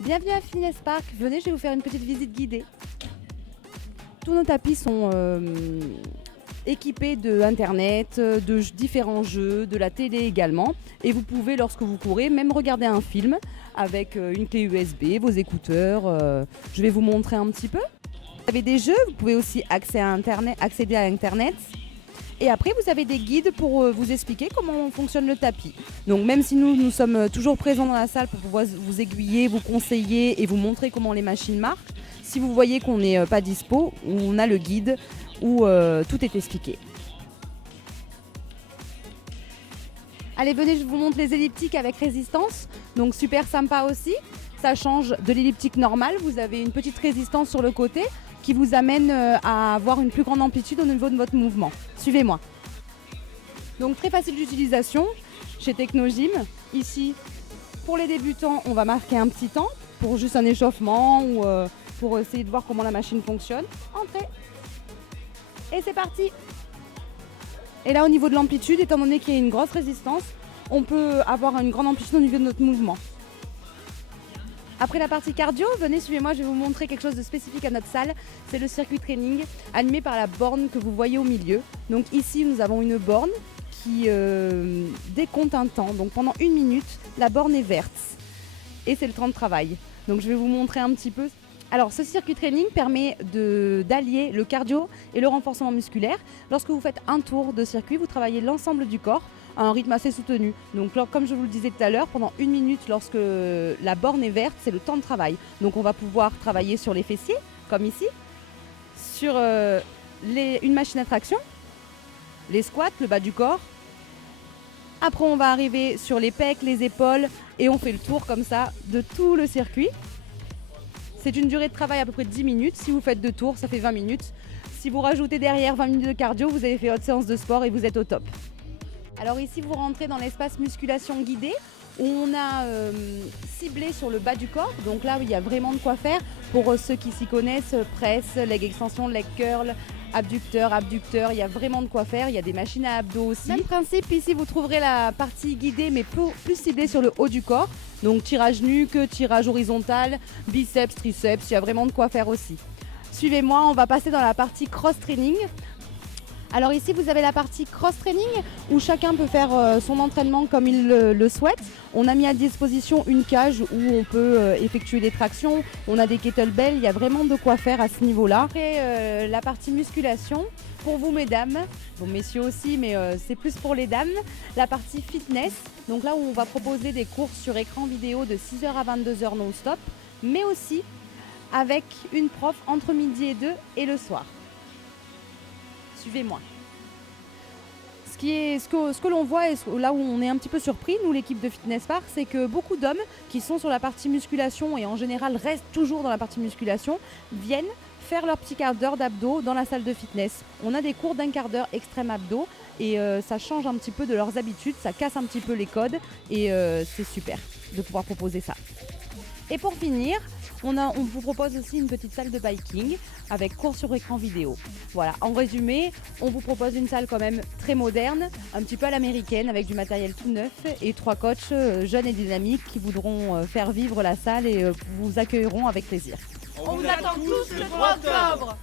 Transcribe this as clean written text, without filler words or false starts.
Bienvenue à Fitness Park, venez, je vais vous faire une petite visite guidée. Tous nos tapis sont équipés d'internet, de différents jeux, de la télé également. Et vous pouvez, lorsque vous courez, même regarder un film avec une clé USB, vos écouteurs. Je vais vous montrer un petit peu. Vous avez des jeux, vous pouvez aussi accéder à Internet. Et après, vous avez des guides pour vous expliquer comment fonctionne le tapis. Donc même si nous sommes toujours présents dans la salle pour pouvoir vous aiguiller, vous conseiller et vous montrer comment les machines marchent, si vous voyez qu'on n'est pas dispo, on a le guide où tout est expliqué. Allez, venez, je vous montre les elliptiques avec résistance. Donc super sympa aussi. Ça change de l'elliptique normale. Vous avez une petite résistance sur le côté qui vous amène à avoir une plus grande amplitude au niveau de votre mouvement. Suivez-moi. Donc très facile d'utilisation chez Technogym. Ici, pour les débutants, on va marquer un petit temps pour juste un échauffement ou pour essayer de voir comment la machine fonctionne. Entrez. Et c'est parti. Et là, au niveau de l'amplitude, étant donné qu'il y a une grosse résistance, on peut avoir une grande amplitude au niveau de notre mouvement. Après la partie cardio, venez, suivez-moi, je vais vous montrer quelque chose de spécifique à notre salle. C'est le circuit training animé par la borne que vous voyez au milieu. Donc ici, nous avons une borne qui décompte un temps. Donc pendant 1 minute, la borne est verte. Et c'est le temps de travail. Donc je vais vous montrer un petit peu. Alors ce circuit training permet d'allier le cardio et le renforcement musculaire. Lorsque vous faites un tour de circuit, vous travaillez l'ensemble du corps à un rythme assez soutenu. Donc comme je vous le disais tout à l'heure, pendant 1 minute, lorsque la borne est verte, c'est le temps de travail. Donc on va pouvoir travailler sur les fessiers, comme ici, sur une machine à traction, les squats, le bas du corps. Après on va arriver sur les pecs, les épaules et on fait le tour comme ça de tout le circuit. C'est une durée de travail à peu près de 10 minutes. Si vous faites 2 tours, ça fait 20 minutes. Si vous rajoutez derrière 20 minutes de cardio, vous avez fait votre séance de sport et vous êtes au top. Alors ici, vous rentrez dans l'espace musculation guidée où on a ciblé sur le bas du corps. Donc là, il y a vraiment de quoi faire. Pour ceux qui s'y connaissent, presse, leg extension, leg curl, abducteur, il y a vraiment de quoi faire. Il y a des machines à abdos aussi. Même principe, ici, vous trouverez la partie guidée, mais plus ciblée sur le haut du corps. Donc tirage nuque, tirage horizontal, biceps, triceps, il y a vraiment de quoi faire aussi. Suivez-moi, on va passer dans la partie cross-training. Alors ici, vous avez la partie cross-training où chacun peut faire son entraînement comme il le souhaite. On a mis à disposition une cage où on peut effectuer des tractions. On a des kettlebells, il y a vraiment de quoi faire à ce niveau-là. Après, la partie musculation, pour vous mesdames, bon messieurs aussi, mais c'est plus pour les dames, la partie fitness. Donc là où on va proposer des courses sur écran vidéo de 6h à 22h non-stop, mais aussi avec une prof entre midi et 2 et le soir. Suivez-moi. Ce que l'on voit et là où on est un petit peu surpris, nous l'équipe de Fitness Park, c'est que beaucoup d'hommes qui sont sur la partie musculation et en général restent toujours dans la partie musculation, viennent faire leur petit quart d'heure d'abdos dans la salle de fitness. On a des cours d'1 quart d'heure extrême abdos et ça change un petit peu de leurs habitudes, ça casse un petit peu les codes et c'est super de pouvoir proposer ça. Et pour finir, on vous propose aussi une petite salle de biking avec cours sur écran vidéo. Voilà, en résumé, on vous propose une salle quand même très moderne, un petit peu à l'américaine avec du matériel tout neuf et 3 coachs jeunes et dynamiques qui voudront faire vivre la salle et vous accueilleront avec plaisir. On vous attend tous le 3 octobre.